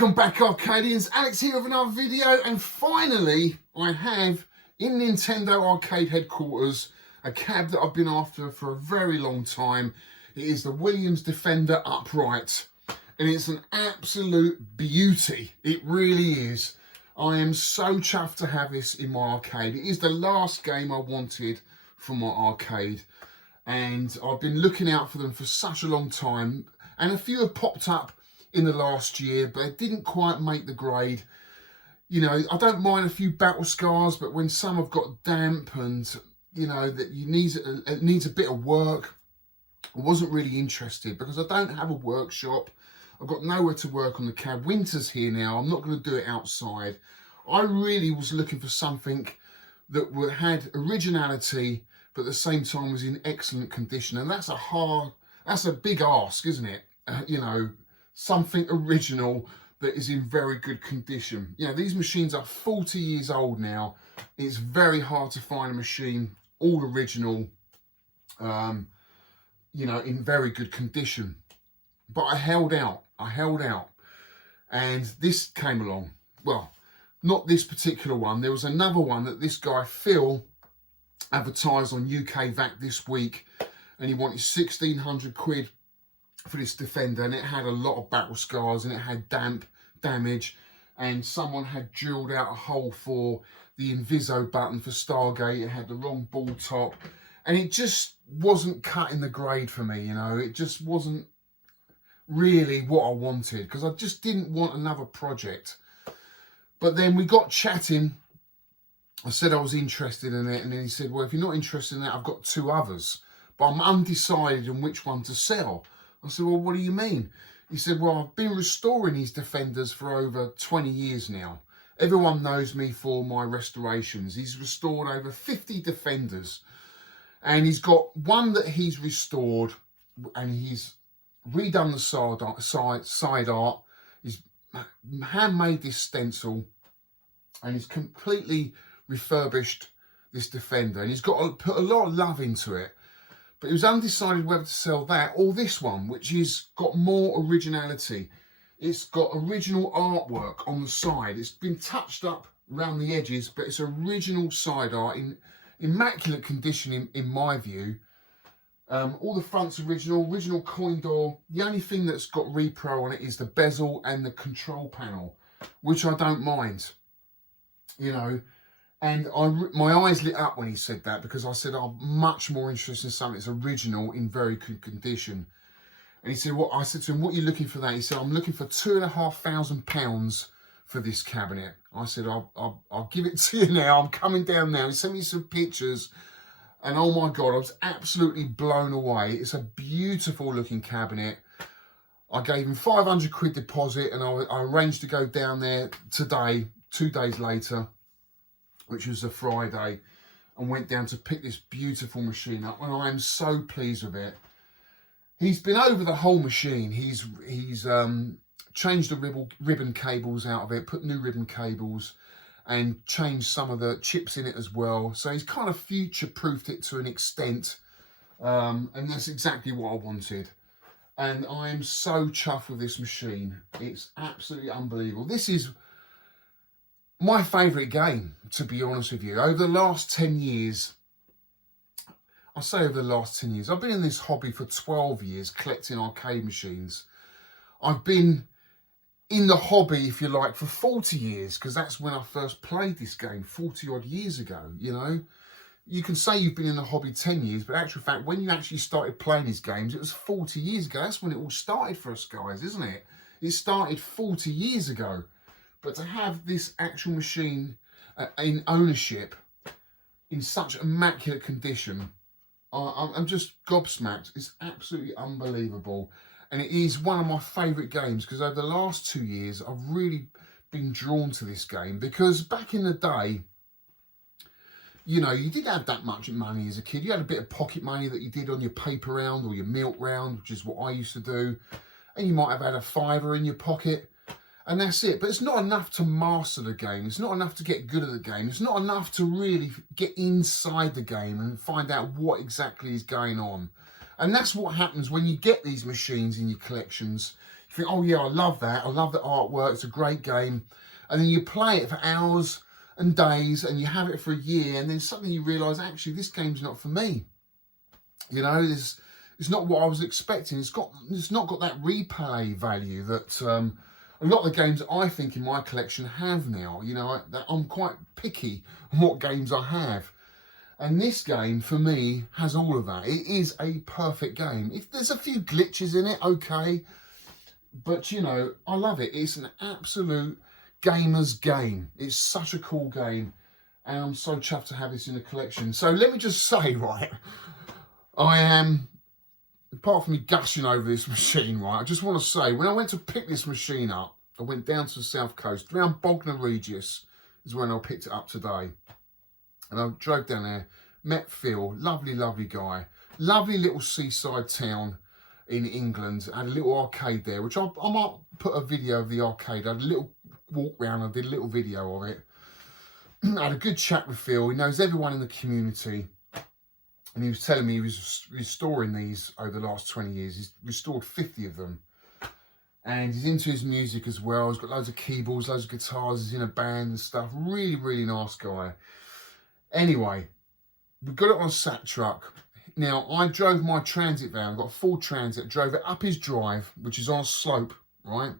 Welcome back, Arcadians. Alex here with another video, and finally I have in Nintendo Arcade headquarters a cab that I've been after for a very long time. It is the Williams Defender Upright, and it's an absolute beauty. It really is. I am so chuffed to have this in my arcade. It is the last game I wanted from my arcade, and I've been looking out for them for such a long time, and a few have popped up in the last year, but it didn't quite make the grade. You know, I don't mind a few battle scars, but when some have got damp and, you know, that it needs a bit of work, I wasn't really interested because I don't have a workshop. I've got nowhere to work on the cab. Winter's here now. I'm not going to do it outside. I really was looking for something that had originality, but at the same time was in excellent condition. And that's a big ask, isn't it? You know, something original that is in very good condition. You know, these machines are 40 years old now. It's very hard to find a machine all original, you know, in very good condition. But I held out, and this came along. Well, not this particular one. There was another one that this guy, Phil, advertised on UK VAC this week, and he wanted 1,600 quid for this Defender, and it had a lot of battle scars, and it had damage, and someone had drilled out a hole for the Inviso button for Stargate. It had the wrong ball top, and it just wasn't cutting the grade for me. You know, it just wasn't really what I wanted, because I just didn't want another project. But then we got chatting. I said I was interested in it, and then he said, well, if you're not interested in that, I've got two others, but I'm undecided on which one to sell. I said, well, what do you mean? He said, well, I've been restoring these Defenders for over 20 years now. Everyone knows me for my restorations. He's restored over 50 Defenders. And he's got one that he's restored, and he's redone the side art. He's handmade this stencil, and he's completely refurbished this Defender. And he's put a lot of love into it. But he was undecided whether to sell that or this one, which has got more originality. It's got original artwork on the side. It's been touched up around the edges, but it's original side art in immaculate condition in my view. All the front's original coin door. The only thing that's got repro on it is the bezel and the control panel, which I don't mind, you know. And my eyes lit up when he said that, because I said I'm much more interested in something that's original in very good condition. And he said, "What?" I said to him, "What are you looking for that?" He said, "I'm looking for £2,500 for this cabinet." I said, I'll give it to you now. I'm coming down now. He sent me some pictures, and oh my God, I was absolutely blown away. It's a beautiful looking cabinet. I gave him 500 quid deposit, and I arranged to go down there today, 2 days later, which was a Friday, and went down to pick this beautiful machine up, and I am so pleased with it. He's been over the whole machine. He's changed the ribbon cables out of it, put new ribbon cables, and changed some of the chips in it as well. So he's kind of future-proofed it to an extent, and that's exactly what I wanted. And I am so chuffed with this machine. It's absolutely unbelievable. This is my favourite game, to be honest with you. Over the last 10 years, I say over the last 10 years, I've been in this hobby for 12 years, collecting arcade machines. I've been in the hobby, if you like, for 40 years, because that's when I first played this game 40 odd years ago, you know. You can say you've been in the hobby 10 years, but in actual fact, when you actually started playing these games, it was 40 years ago. That's when it all started for us guys, isn't it? It started 40 years ago. But to have this actual machine in ownership in such immaculate condition, I'm just gobsmacked. It's absolutely unbelievable. And it is one of my favourite games, because over the last 2 years, I've really been drawn to this game. Because back in the day, you know, you didn't have that much money as a kid. You had a bit of pocket money that you did on your paper round or your milk round, which is what I used to do. And you might have had a fiver in your pocket. And that's it. But it's not enough to master the game. It's not enough to get good at the game. It's not enough to really get inside the game and find out what exactly is going on. And that's what happens when you get these machines in your collections. You think, oh yeah, I love that. I love the artwork. It's a great game. And then you play it for hours and days, and you have it for a year, and then suddenly you realise, actually, this game's not for me. You know, it's not what I was expecting. It's not got that replay value that a lot of the games I think in my collection have now. You know, I'm quite picky on what games I have. And this game, for me, has all of that. It is a perfect game. If there's a few glitches in it, okay. But, you know, I love it. It's an absolute gamer's game. It's such a cool game. And I'm so chuffed to have this in the collection. So let me just say, right, I am, apart from me gushing over this machine, right, I just want to say, when I went to pick this machine up, I went down to the south coast, around Bognor Regis is when I picked it up today. And I drove down there, met Phil, lovely, lovely guy. Lovely little seaside town in England. I had a little arcade there, which I might put a video of the arcade. I had a little walk round, I did a little video of it. I had a good chat with Phil. He knows everyone in the community. And he was telling me he was restoring these over the last 20 years. He's restored 50 of them. And he's into his music as well. He's got loads of keyboards, loads of guitars. He's in a band and stuff. Really, really nice guy. Anyway, we got it on a sack truck. Now, I drove my transit van. I've got a full transit. Drove it up his drive, which is on a slope, right?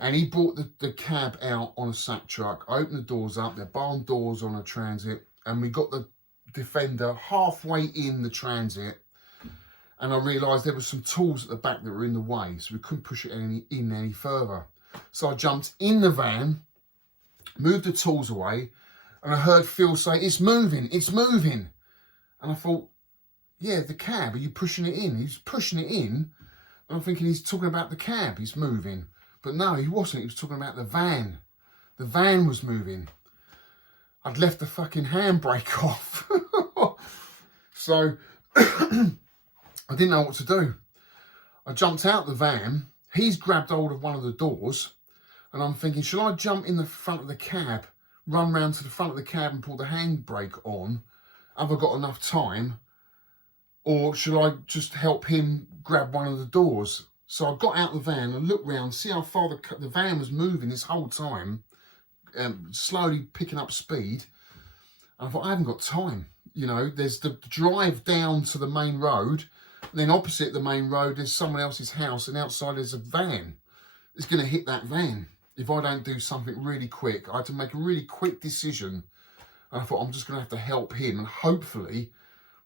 And he brought the cab out on a sack truck. I opened the doors up. They're barn doors on a transit. And we got the Defender halfway in the transit. And I realised there were some tools at the back that were in the way. So we couldn't push it any further. So I jumped in the van, moved the tools away. And I heard Phil say, it's moving, it's moving. And I thought, yeah, the cab, are you pushing it in? He's pushing it in. And I'm thinking he's talking about the cab, he's moving. But no, he wasn't, he was talking about the van. The van was moving. I'd left the fucking handbrake off. So, I didn't know what to do. I jumped out the van. He's grabbed hold of one of the doors. And I'm thinking, shall I jump in the front of the cab, run round to the front of the cab and pull the handbrake on? Have I got enough time? Or shall I just help him grab one of the doors? So I got out the van and looked round, see how far the van was moving this whole time, slowly picking up speed. And I thought, I haven't got time. You know, there's the drive down to the main road. And then opposite the main road, there's someone else's house. And outside there's a van. It's going to hit that van if I don't do something really quick. I had to make a really quick decision. And I thought, I'm just going to have to help him. And hopefully,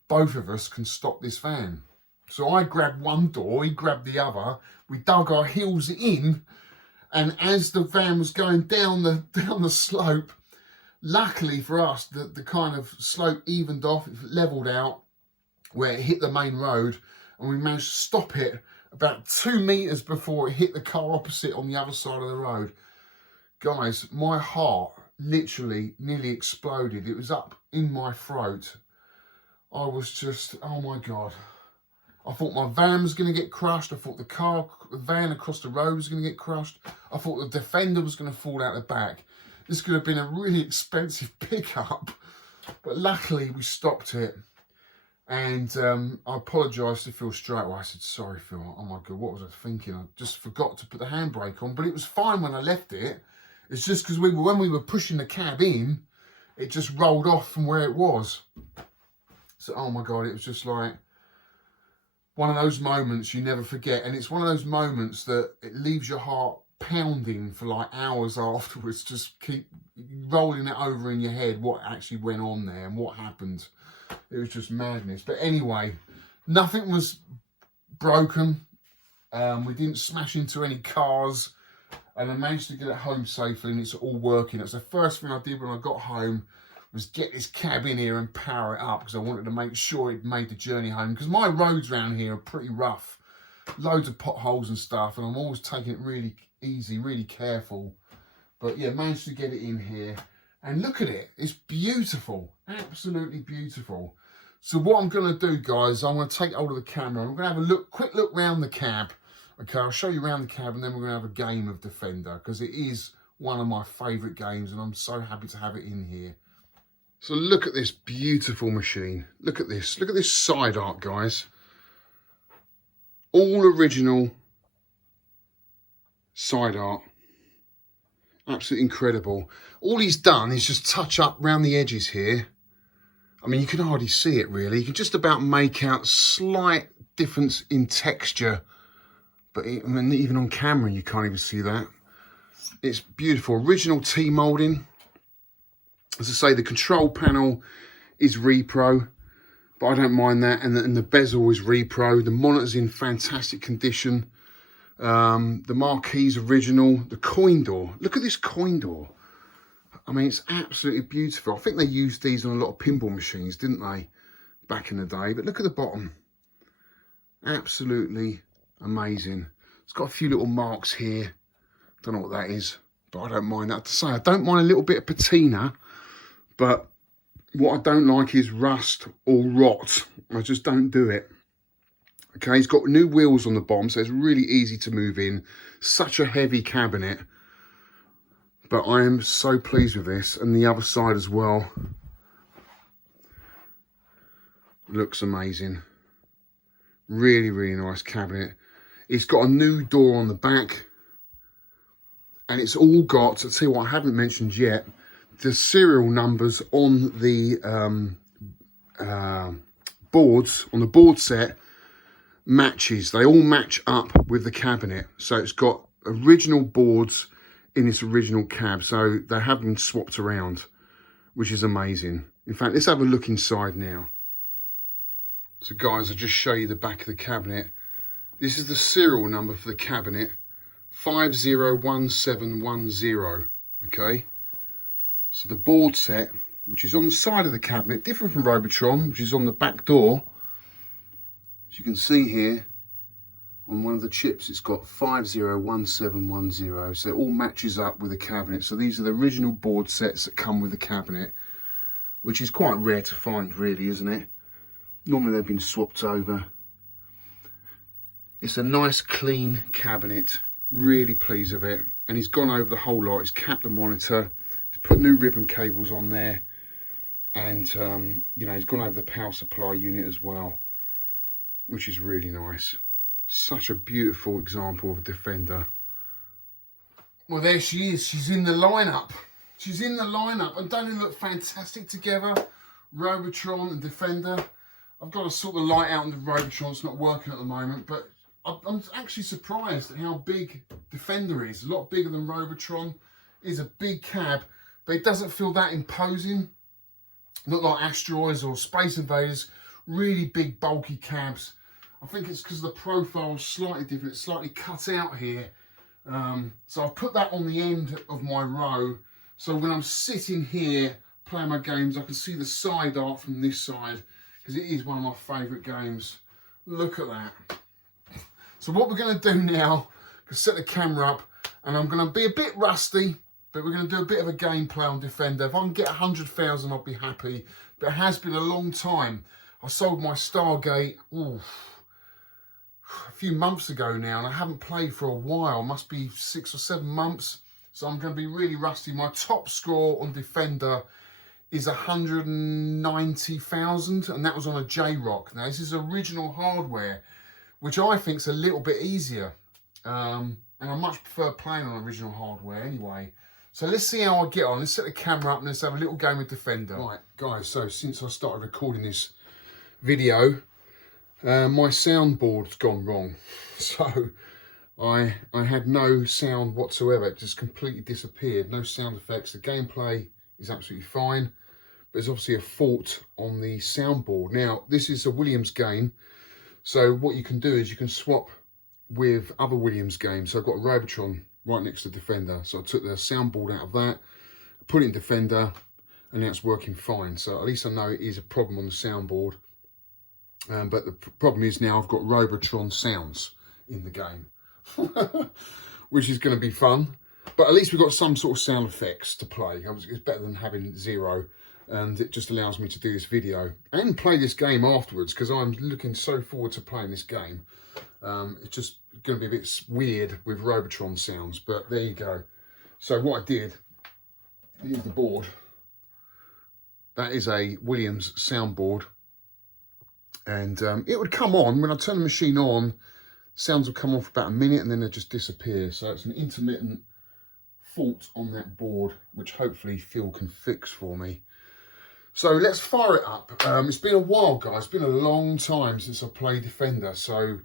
both of us can stop this van. So I grabbed one door, he grabbed the other. We dug our heels in. And as the van was going down the slope, luckily for us, the kind of slope evened off, it leveled out where it hit the main road. And we managed to stop it about 2 meters before it hit the car opposite on the other side of the road. Guys, my heart literally nearly exploded. It was up in my throat. I was just, oh my God. I thought my van was going to get crushed. I thought the van across the road was going to get crushed. I thought the Defender was going to fall out the back. This could have been a really expensive pickup. But luckily we stopped it. And I apologised to Phil straight away. I said, sorry, Phil. Oh my God, what was I thinking? I just forgot to put the handbrake on. But it was fine when I left it. It's just because when we were pushing the cab in, it just rolled off from where it was. So, oh my God, it was just like one of those moments you never forget. And it's one of those moments that it leaves your heart pounding for like hours afterwards. Just keep rolling it over in your head what actually went on there and what happened. It was just madness. But anyway, nothing was broken. We didn't smash into any cars. And I managed to get it home safely and it's all working. That's the first thing I did when I got home, was get this cab in here and power it up because I wanted to make sure it made the journey home. Because my roads around here are pretty rough. Loads of potholes and stuff. And I'm always taking it really easy, really careful. But yeah, managed to get it in here. And look at it. It's beautiful. Absolutely beautiful. So what I'm going to do, guys, I'm going to take hold of the camera. I'm going to have a quick look round the cab. Okay, I'll show you around the cab and then we're going to have a game of Defender. Because it is one of my favourite games and I'm so happy to have it in here. So look at this beautiful machine. Look at this. Look at this side art, guys. All original side art. Absolutely incredible. All he's done is just touch up around the edges here. I mean, you can hardly see it really. You can just about make out slight difference in texture, but I mean, even on camera you can't even see that. It's beautiful. Original T-moulding. As I say, the control panel is repro, but I don't mind that, and the bezel is repro. The monitor's in fantastic condition. The marquee's original. The coin door, look at this coin door. I mean, it's absolutely beautiful. I think they used these on a lot of pinball machines, didn't they, back in the day? But look at the bottom. Absolutely amazing. It's got a few little marks here. Don't know what that is, but I don't mind that. To say, I don't mind a little bit of patina, but what I don't like is rust or rot. I just don't do it. Okay, it's got new wheels on the bottom, so it's really easy to move in. Such a heavy cabinet. But I am so pleased with this, and the other side as well. Looks amazing. Really, really nice cabinet. It's got a new door on the back, and it's all got, I'll tell you what I haven't mentioned yet, the serial numbers on the boards, on the board set, matches. They all match up with the cabinet. So it's got original boards in this original cab, so they have been swapped around, which is amazing. In fact, let's have a look inside now. So guys, I'll just show you the back of the cabinet. This is the serial number for the cabinet, 501710. Okay, so the board set, which is on the side of the cabinet, different from Robotron, which is on the back door. As you can see here, on one of the chips, it's got 501710, so it all matches up with the cabinet. So these are the original board sets that come with the cabinet, which is quite rare to find really, isn't it? Normally they've been swapped over. It's a nice clean cabinet, really pleased with it. And he's gone over the whole lot. He's capped the monitor, he's put new ribbon cables on there, and you know, he's gone over the power supply unit as well, which is really nice. Such a beautiful example of a Defender. Well, there she is. She's in the lineup. She's in the lineup, and don't they look fantastic together? Robotron and Defender. I've got to sort the light out on the Robotron. It's not working at the moment, but I'm actually surprised at how big Defender is. A lot bigger than Robotron. It's a big cab, but it doesn't feel that imposing. Not like Asteroids or Space Invaders. Really big, bulky cabs. I think it's because the profile is slightly different. It's slightly cut out here. So I've put that on the end of my row. So when I'm sitting here playing my games, I can see the side art from this side, because it is one of my favourite games. Look at that. So what we're going to do now is set the camera up, and I'm going to be a bit rusty, but we're going to do a bit of a gameplay on Defender. If I can get 100,000, I'll be happy. But it has been a long time. I sold my Stargate a few months ago now, and I haven't played for a while. Must be 6 or 7 months. So I'm going to be really rusty. My top score on Defender is 190,000, and that was on a J-Rock. Now this is original hardware, which I think is a little bit easier, and I much prefer playing on original hardware anyway. So let's see how I get on. Let's set the camera up and let's have a little game with Defender. Right guys, so since I started recording this video, my soundboard's gone wrong. So I had no sound whatsoever. It just completely disappeared. No sound effects. The gameplay is absolutely fine, but there's obviously a fault on the soundboard. Now this is a Williams game, so what you can do is you can swap with other Williams games. So I've got a Robotron right next to Defender, so I took the soundboard out of that, put it in Defender, and now it's working fine. So at least I know it is a problem on the soundboard. But the problem is now I've got Robotron sounds in the game, which is going to be fun. But at least we've got some sort of sound effects to play. It's better than having zero, and it just allows me to do this video and play this game afterwards, because I'm looking so forward to playing this game. It's just going to be a bit weird with Robotron sounds, but there you go. So what I did, here's the board. That is a Williams soundboard. And it would come on when I turn the machine on. sounds will come on for about a minute and then they just disappear. So it's an intermittent fault on that board, which hopefully Phil can fix for me. So let's fire it up. It's been a while, guys. It's been a long time since I played Defender, so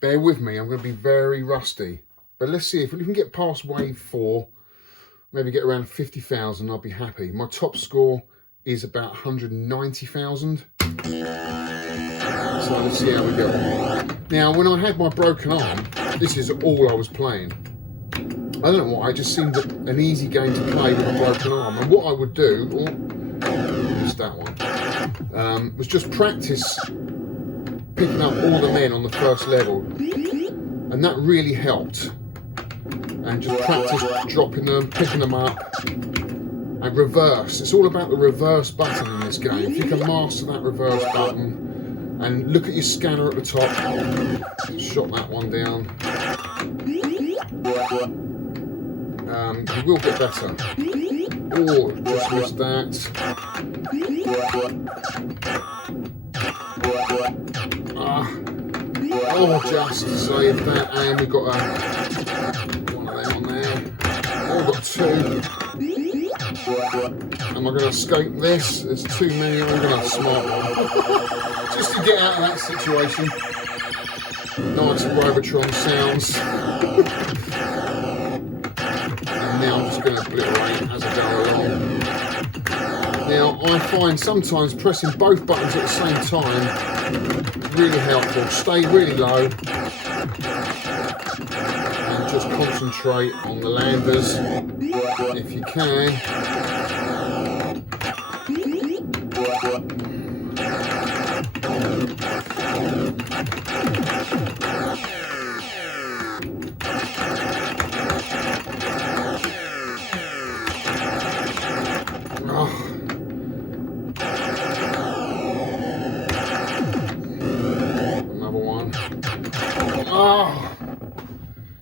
bear with me. I'm going to be very rusty. But let's see if we can get past wave 4, maybe get around 50,000, I'll be happy. My top score is about 190,000. So let's see how we go. Now, when I had my broken arm, this is all I was playing. I don't know why, it just seemed an easy game to play with a broken arm. And what I would do, missed that one, was just practice picking up all the men on the first level. And that really helped. And just practice dropping them, picking them up, and reverse. It's all about the reverse button in this game. If you can master that reverse button, and look at your scanner at the top, shot that one down. You will get better. Oh, just missed that. Oh, just saved that, and we've got one of them on there. Oh, we've got 2. Am I going to escape this? There's too many. I'm going to have a smart one. Just to get out of that situation. Nice Robotron sounds. And now I'm just going to obliterate as I go along. Now, I find sometimes pressing both buttons at the same time really helpful. Stay really low and just concentrate on the landers if you can.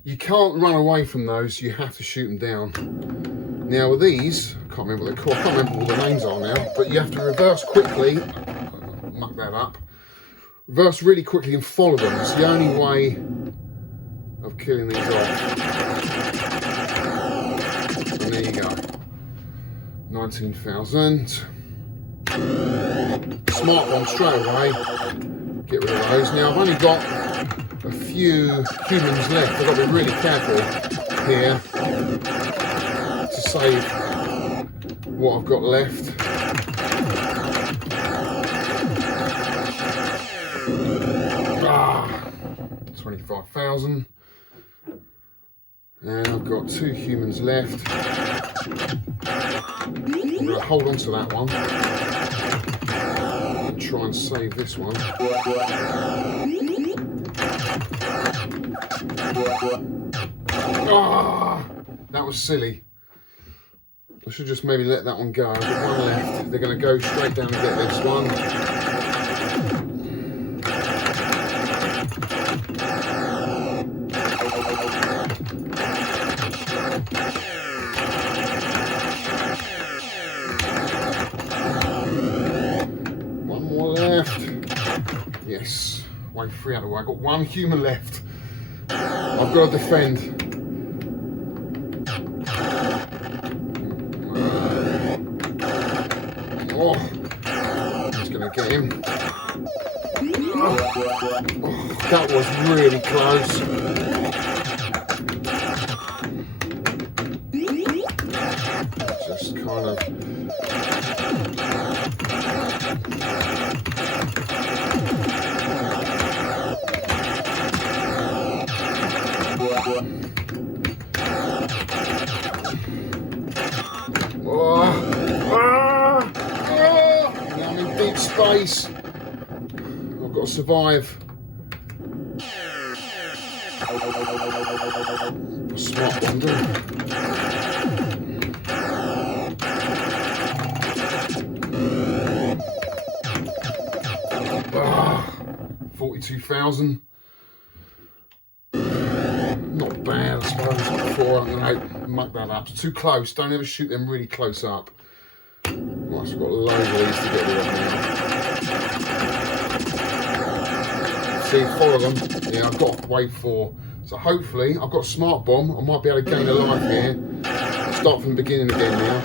You can't run away from those, you have to shoot them down. Now with these, I can't remember what they're called, I can't remember what the names are now, but you have to reverse quickly, muck that up, reverse really quickly and follow them. It's the only way of killing these off. And there you go, 19,000. Smart one straight away, get rid of those. Now I've only got a few humans left. I've got to be really careful here to save what I've got left. 25,000. And I've got 2 humans left. I'm going to hold on to that one and try and save this one. That was silly. I should just maybe let that one go. I've got 1 left. They're going to go straight down and get this one. One more left. Yes. Wave 3 out of the way. I've got 1 human left. I've got to defend. Oh, he's going to get him. Oh, that was really close. Just kind of... I'm in deep space. I've got to survive. Smart one, do 42,000. Not bad, I suppose. Before I'm going to muck that up. It's too close. Don't ever shoot them really close up. Well, I've got loads of these to get rid of now. See, follow them. Yeah, I've got wave 4. So hopefully, I've got smart bomb. I might be able to gain a life here. Start from the beginning again now.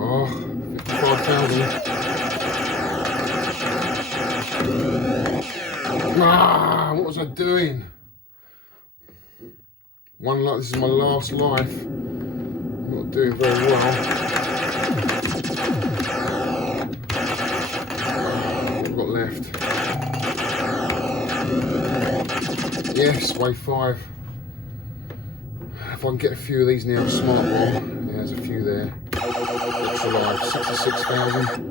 Oh, 55,000. Ah, what was I doing? One life. This is my last life. I'm not doing very well. What have I got left? Yes, wave 5. If I can get a few of these now, smart bomb. Yeah, there's a few there. Extra life, 66,000.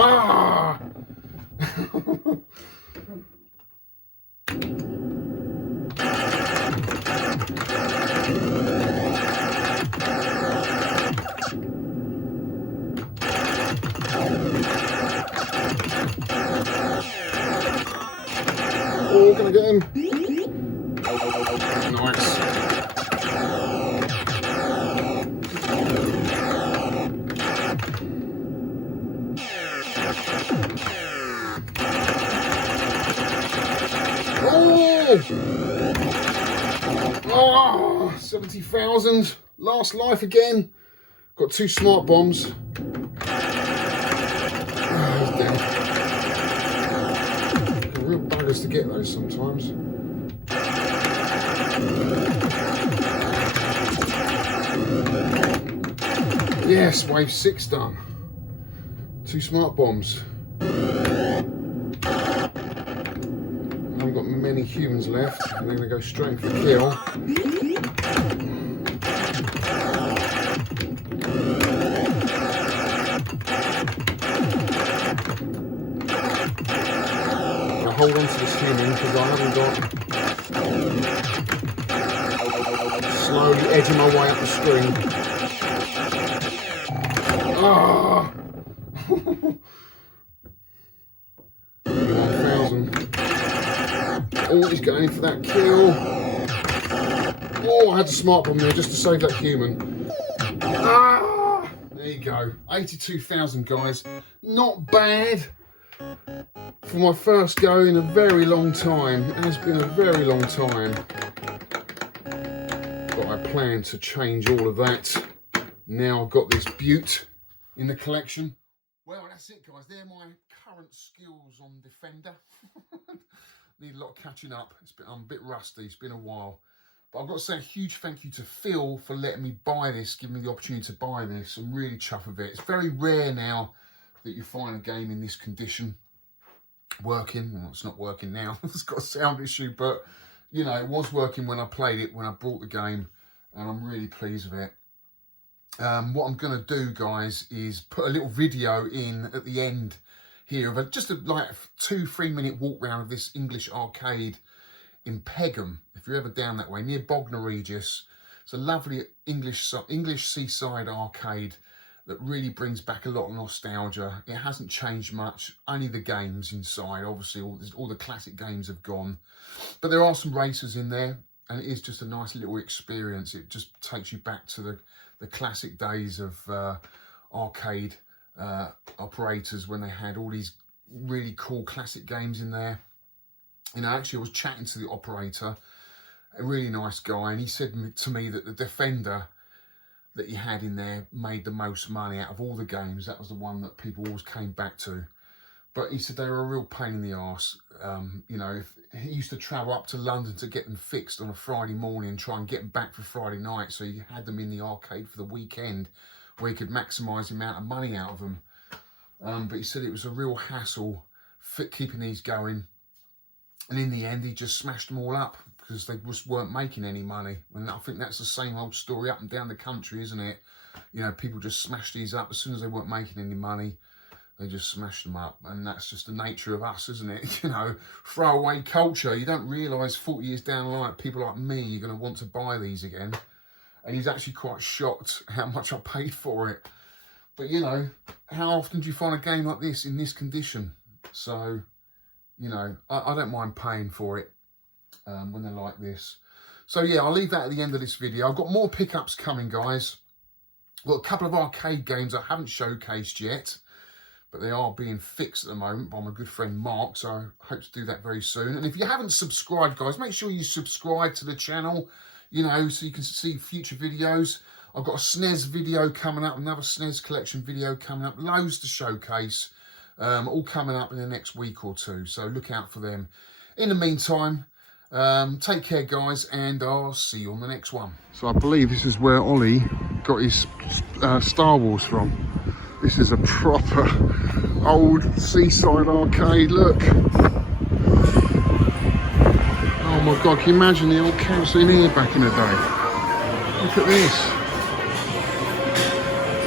Ah! Oh, gonna get him. Nice. Oh, 70,000. Last life again. Got 2 smart bombs. Real buggers to get those sometimes. Yes, wave 6 done. 2 smart bombs. I haven't got many humans left. I'm going to go straight for kill. Hold on to this human because I haven't got. Slowly edging my way up the screen. Ah! 1,000. Oh, he's going in for that kill. Oh, I had to smart bomb there just to save that human. Ah! There you go. 82,000, guys. Not bad. For my first go in a very long time. It has been a very long time. But I plan to change all of that. Now I've got this beaut in the collection. Well, that's it, guys. They're my current skills on Defender. Need a lot of catching up. I'm a bit rusty. It's been a while. But I've got to say a huge thank you to Phil for letting me buy this, giving me the opportunity to buy this. I'm really chuffed with it. It's very rare now that you find a game in this condition working. Well, it's not working now. It's got a sound issue, but you know, it was working when I played it, when I bought the game, and I'm really pleased with it. What I'm going to do, guys, is put a little video in at the end here of just a like 2-3 minute walk round of this English arcade in Peckham. If you're ever down that way, near Bognor Regis, it's a lovely English seaside arcade that really brings back a lot of nostalgia. It hasn't changed much, only the games inside. Obviously, all the classic games have gone. But there are some racers in there, and it is just a nice little experience. It just takes you back to the classic days of arcade operators when they had all these really cool classic games in there. You know, actually, I was chatting to the operator, a really nice guy, and he said to me that the Defender that he had in there made the most money out of all the games. That was the one that people always came back to. But he said they were a real pain in the arse. You know, if he used to travel up to London to get them fixed on a Friday morning and try and get them back for Friday night, so he had them in the arcade for the weekend where he could maximise the amount of money out of them. But he said it was a real hassle keeping these going. And in the end, he just smashed them all up because they just weren't making any money. And I think that's the same old story up and down the country, isn't it? You know, people just smash these up as soon as they weren't making any money. They just smash them up, and that's just the nature of us, isn't it? You know, throwaway culture. You don't realise 40 years down the line, people like me are going to want to buy these again. And he's actually quite shocked how much I paid for it. But, you know, how often do you find a game like this in this condition? So, you know, I don't mind paying for it when they're like this. So, yeah, I'll leave that at the end of this video. I've got more pickups coming, guys. I've got a couple of arcade games I haven't showcased yet, but they are being fixed at the moment by my good friend Mark, so I hope to do that very soon. And if you haven't subscribed, guys, make sure you subscribe to the channel, you know, so you can see future videos. I've got a SNES video coming up, another SNES collection video coming up, loads to showcase, all coming up in the next week or two, so look out for them. In the meantime, take care, guys, and I'll see you on the next one. So I believe this is where Ollie got his Star Wars from. This is a proper old seaside arcade, look. Oh my God, can you imagine the old council in here back in the day? Look at this.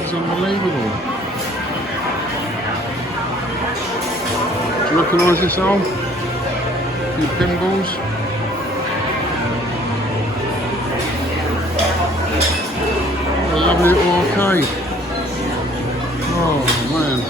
It's unbelievable. Do you recognise this, Al? The pinballs? What a lovely little arcade. Oh man.